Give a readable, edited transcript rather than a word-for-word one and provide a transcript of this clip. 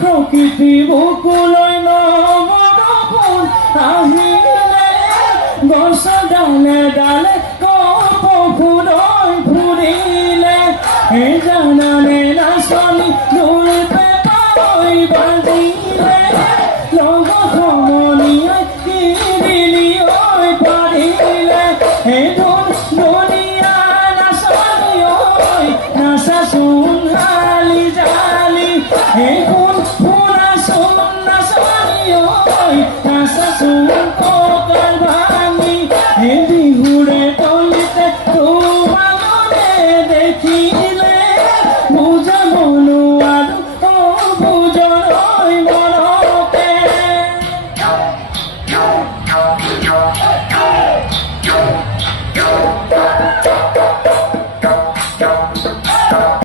প্ৰকৃতি বুকুলৈ নমৰফুল আহিলে গছ ডালে ডালে কপৌফুলৈ ফুৰিলে জানানে নাচনী দূৰ